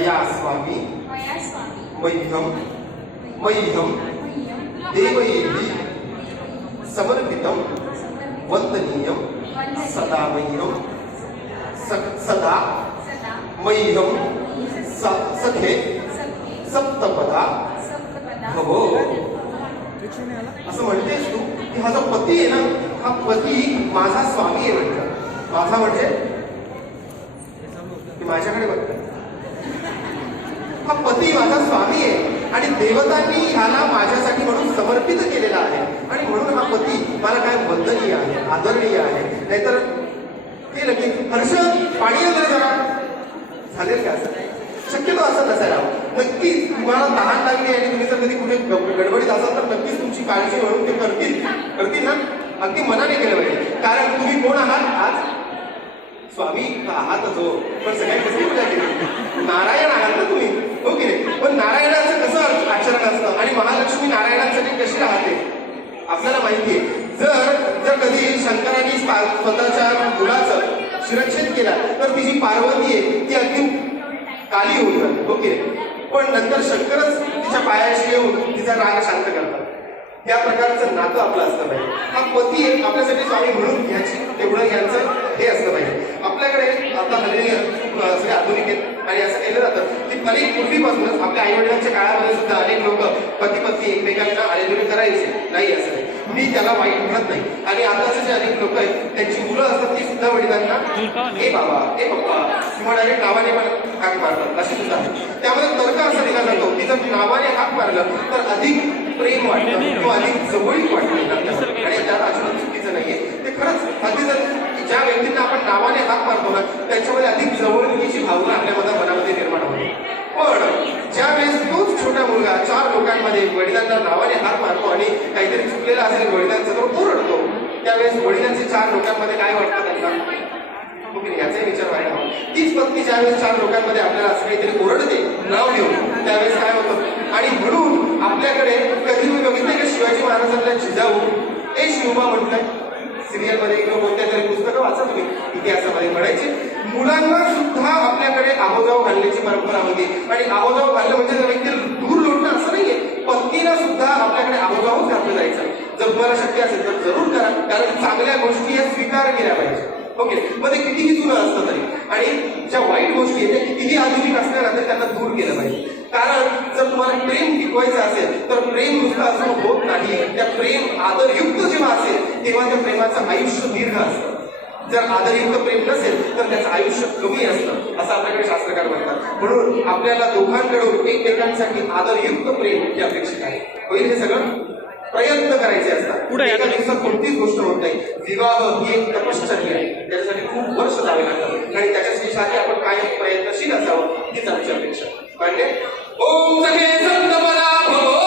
मया स्वामी मह्यम देवयेहि समर्पितं वंदनीयं सदा मह्यम सदा मह्यम सखे सप्तपदा भवो. असं म्हणतेस तू की हा जो पती आहे ना, हा पती माझा स्वामी आहे म्हणतात. माझा म्हणजे माझ्याकडे बघतात. हा पती माझा स्वामी आहे आणि देवतांनी ह्याला माझ्यासाठी म्हणून समर्पित केलेला आहे आणि म्हणून हा पती मला काय वंदनीय आहे, आदरणीय आहे. नाहीतर केलं की हर्ष पाणी वगैरे जरा झालेल का? असं शक्यतो असं नसायला हवं. नक्कीच तुम्हाला तहान लागली आणि तुम्ही जर कधी कुठे गडबडीत असाल तर नक्कीच तुमची काळजी म्हणून ते करतील ना. अगदी मनाने केलं पाहिजे. कारण तुम्ही कोण आहात? आज स्वामी आहातच हो, पण सगळ्यांनी पूजा केली. नारायण आहात ना तुम्ही, हो की नाही? पण नारायणाचं कसं आचरण असतं आणि महालक्ष्मी नारायणांसाठी कशी राहते आपल्याला माहिती आहे. जर कधी शंकरांनी स्वतःच्या मुलाचं शिरच्छेद केला तर ती जी पार्वती आहे ती अगदी काली होऊन जाते, हो की नाही? पण नंतर शंकरच तिच्या पायाशी येऊन तिचा राग शांत करतात. या प्रकारचं नातं आपलं असतं पाहिजे. हा पती आहे आपल्यासाठी स्वामी म्हणून तेवढं यांचं हे असलं पाहिजे. आपल्याकडे आता हल्ली सगळे आधुनिक आहेत आणि असं केलं जातं की अनेक पूर्वीपासूनच आपल्या आई वडिलांच्या काळामध्ये सुद्धा अनेक लोक पती पत्नी एकमेकांना आलेजुले करायचे नाही. असं नाही, मी त्याला वाईट म्हणत नाही. आणि आताचे जे अनेक लोक आहेत त्यांची मुलं असतात ती सुद्धा वडिलांना ए बाबा ए पप्पा किंवा डायरेक्ट नावाने पण हाक मारतात, अशी सुद्धा आहे. त्यामध्ये तर्क असा दिला जातो की जर नावाने हाक मारलं तर अधिक प्रेम वाटतं किंवा अधिक जवळीक वाटते आणि त्याला अजिबात चुकीचं नाहीये. ते खरंच अगदी जर ज्या व्यक्तींना आपण नावाने हाक मारतो ना त्याच्यामध्ये अधिक जवळीकीची भावना आपल्या मनामध्ये निर्माण होते. पण ज्या वेळेस तोच छोटा मुलगा 4 लोकांमध्ये वडिलांना नावाने हाक मारतो आणि काहीतरी चुकलेला असेल वडिलांचा तो ओरडतो, त्यावेळेस वडिलांचे 4 लोकांमध्ये काय वाटतं त्यांना, याचाही विचार व्हायला हवा. तीच पत्नी ज्यावेळेस 4 लोकांमध्ये आपल्याला असं काहीतरी ओरडते नाव घेऊन त्यावेळेस काय होतं. आणि म्हणून आपल्याकडे कधी मी बघितलंय की शिवाजी महाराजांना जिजाऊ ए शिवबा म्हटलंय. सिरियल मध्ये किंवा कोणत्या तरी पुस्तकं वाचा तुम्ही इतिहासामध्ये म्हणायचे. मुलांना सुद्धा आपल्याकडे आहोजाव घालण्याची परंपरा होती आणि आहोजाव घालणं म्हणजे व्यक्ती दूर लोटणं असं नाहीये. पत्नीला सुद्धा आपल्याकडे आहोजावच घातलं जायचं. जर तुम्हाला शक्य असेल तर जरूर करा, कारण चांगल्या गोष्टी या स्वीकार केल्या पाहिजे. ओके, मग ते कितीही जुनं असतं तरी आणि ज्या वाईट गोष्टी आहेत त्या कितीही आधुनिक असल्या ना त्यांना दूर केलं पाहिजे. कारण जर तुम्हाला प्रेम टिकवायचं असेल तर प्रेम नुसतं असं होत नाही. त्या प्रेम आदरयुक्त जेव्हा असेल तेव्हा त्या प्रेमाचं आयुष्य दीर्घ असतं. जर आदरयुक्त प्रेम नसेल तर त्याचं आयुष्य कमी असतं असं आपल्याकडे शास्त्रकार म्हणतात. म्हणून आपल्याला दोघांकडून एकमेकांसाठी आदरयुक्त प्रेम हे अपेक्षित आहे. होईल हे सगळं प्रयत्न करायचे असतात. एका दिवसात कोणतीच गोष्ट होत नाही. विवाह ही एक तपश्चर्या आहे, त्याच्यासाठी खूप वर्ष जावे लागतात आणि त्याच्यासाठी आपण कायम प्रयत्नशील असावं हीच आमची अपेक्षा. मान्य. ओम सगळे संत बला भवो.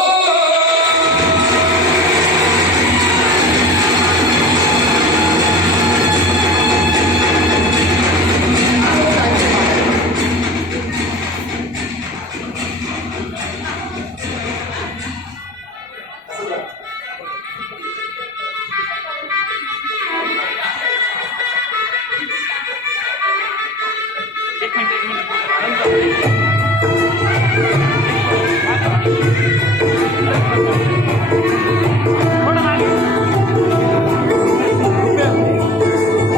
एक मिनिट